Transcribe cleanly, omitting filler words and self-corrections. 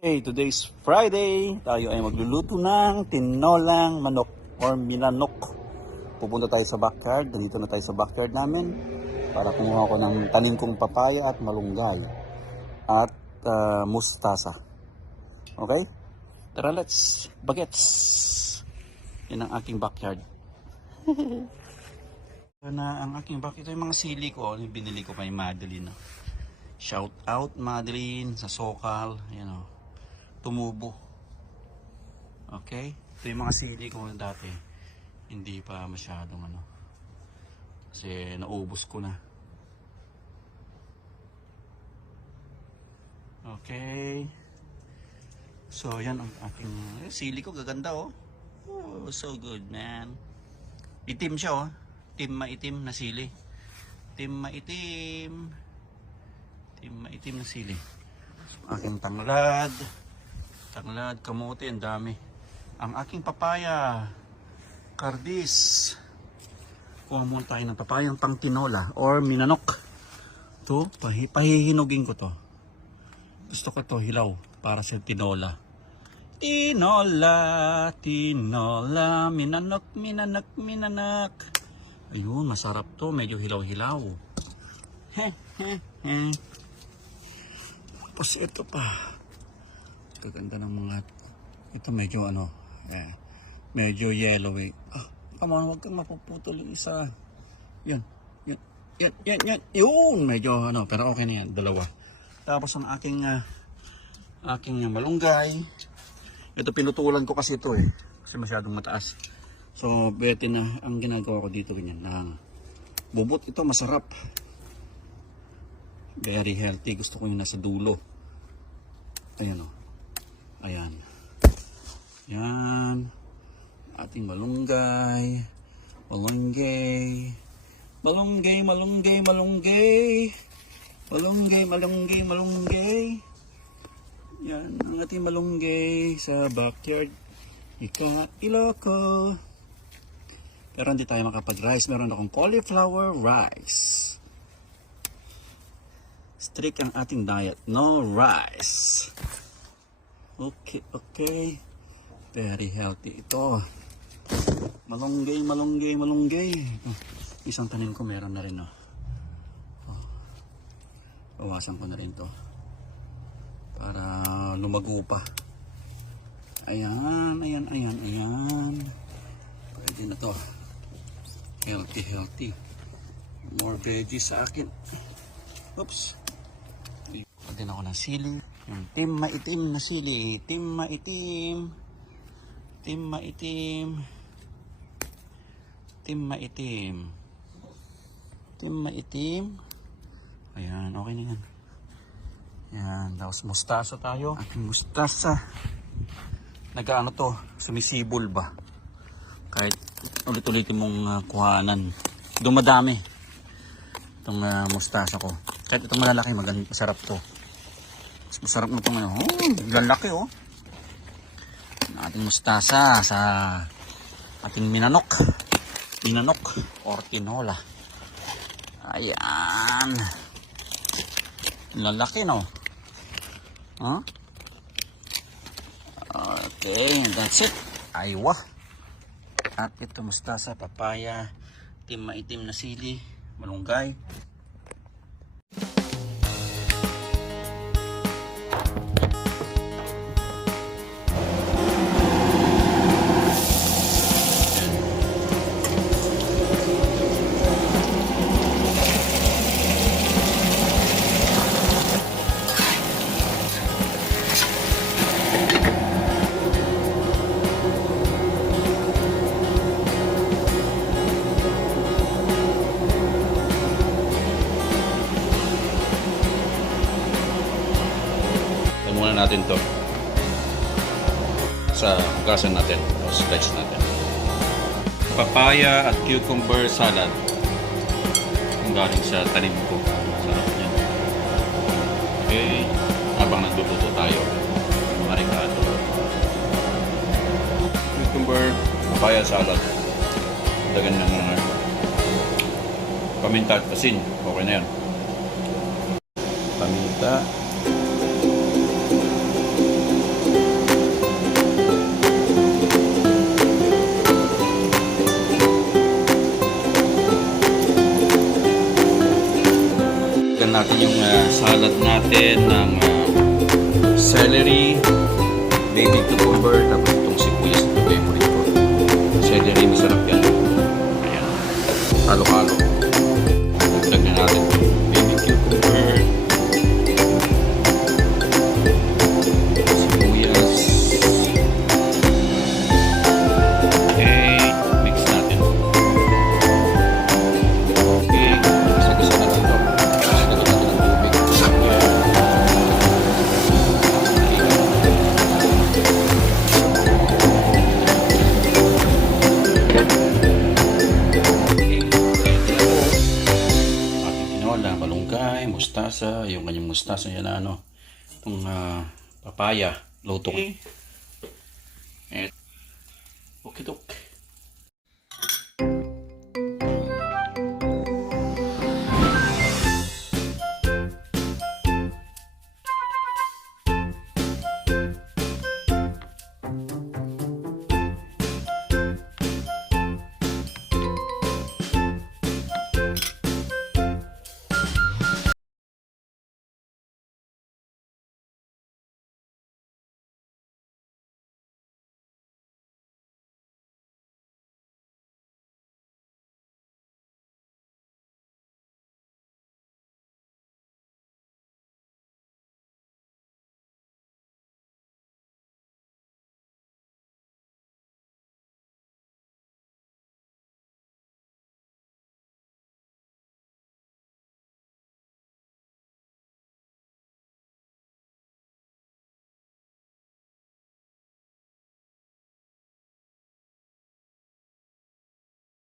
Hey, today's Friday. Tayo ay magluluto ng tinolang manok or minanok. Pupunta tayo sa backyard. Dito na tayo sa backyard namin para kumuha ko ng tanim kong papaya at malunggay at mustasa. Okay? Tara, let's bagets. Yan ang aking backyard. Na ang aking backyard. Ito yung mga sili ko. Yung binili ko kay Madeline. Shout out Madeline sa Sokal. Yan o. Tumubo. Okay? Ito yung mga sili ko dati. Hindi pa masyadong kasi naubos ko na. Okay. So, yan ang aking sili ko. Gaganda oh. Oh, so good man. Itim siya oh. Itim maitim na sili. Itim maitim. Itim maitim na sili. So, aking tanglad, kamote, ang dami. Ang aking papaya, kardis. Kuha muna tayo ng papayang pang tinola or minanok. Ito, pahihinugin ko to. Gusto ko to hilaw para sa tinola. Tinola, tinola, minanak. Ayun, masarap to. Medyo hilaw-hilaw. Tapos ito pa. Gaganda ng mga ito medyo medyo yellowy. Come on, wag kang mapuputol yung isa. Yan. Yun, medyo pero okay na yan, dalawa. Tapos ang aking malunggay. Ito pinutulan ko kasi ito kasi masyadong mataas. So, bete na ang ginagawa ko dito ganyan ng bubot. Ito masarap. Very healthy. Gusto ko yung nasa dulo. Ayan o. Ayan. Yan. Ating malunggay. Malunggay. Yan ang ating malunggay sa backyard. Iloko. Pero hindi tayo makapag-rice. Meron akong cauliflower rice. Strict ang ating diet. No rice. Okay. Very healthy ito. Malunggay. Isang tanim ko meron na rin bawasan ko na rin to para lumago pa. Ayan. Pwede na to. Healthy. More veggies sa akin. Oops. Pwede na ako ng sili. Yung tim maitim na sili. Tim maitim. Ayan, okay na yan. Yan, tapos mustasa tayo. Ating mustasa. Nag-ano to, sumisibol ba? Kahit ulit-ulit mong kuhanan. Dumadami. Itong mustasa ko. Kahit itong malalaki, masarap to. Masarap na itong lalaki oh. Ating mustasa sa ating minanok or tinola. Ayan. Lalaki no. Huh? Okay, that's it. Aywa. At ito mustasa, papaya, maitim na sili, malunggay. Muna natin to sa hugasan natin o slice natin. Papaya at cucumber salad ang galing sa tanim ko. Sarap niya. Okay, habang nagluluto tayo marikado. Cucumber papaya salad, dagan ng paminta at asin. Okay na yan. Paminta salad natin ng celery, baby cucumber, tapos itong sibuyas na favorite ko. Celery, masarap yan. Ayan. Halo-halo. Lagyan natin baby cucumber, sibuyas. Okay, mix natin. Okay, gisa-gisa na lang ito. Lagyan natin ng tubig. Ating tinola, malunggay, mustasa, yung kanyang mustasa yan na ano, itong papaya, luto. Okay, okay.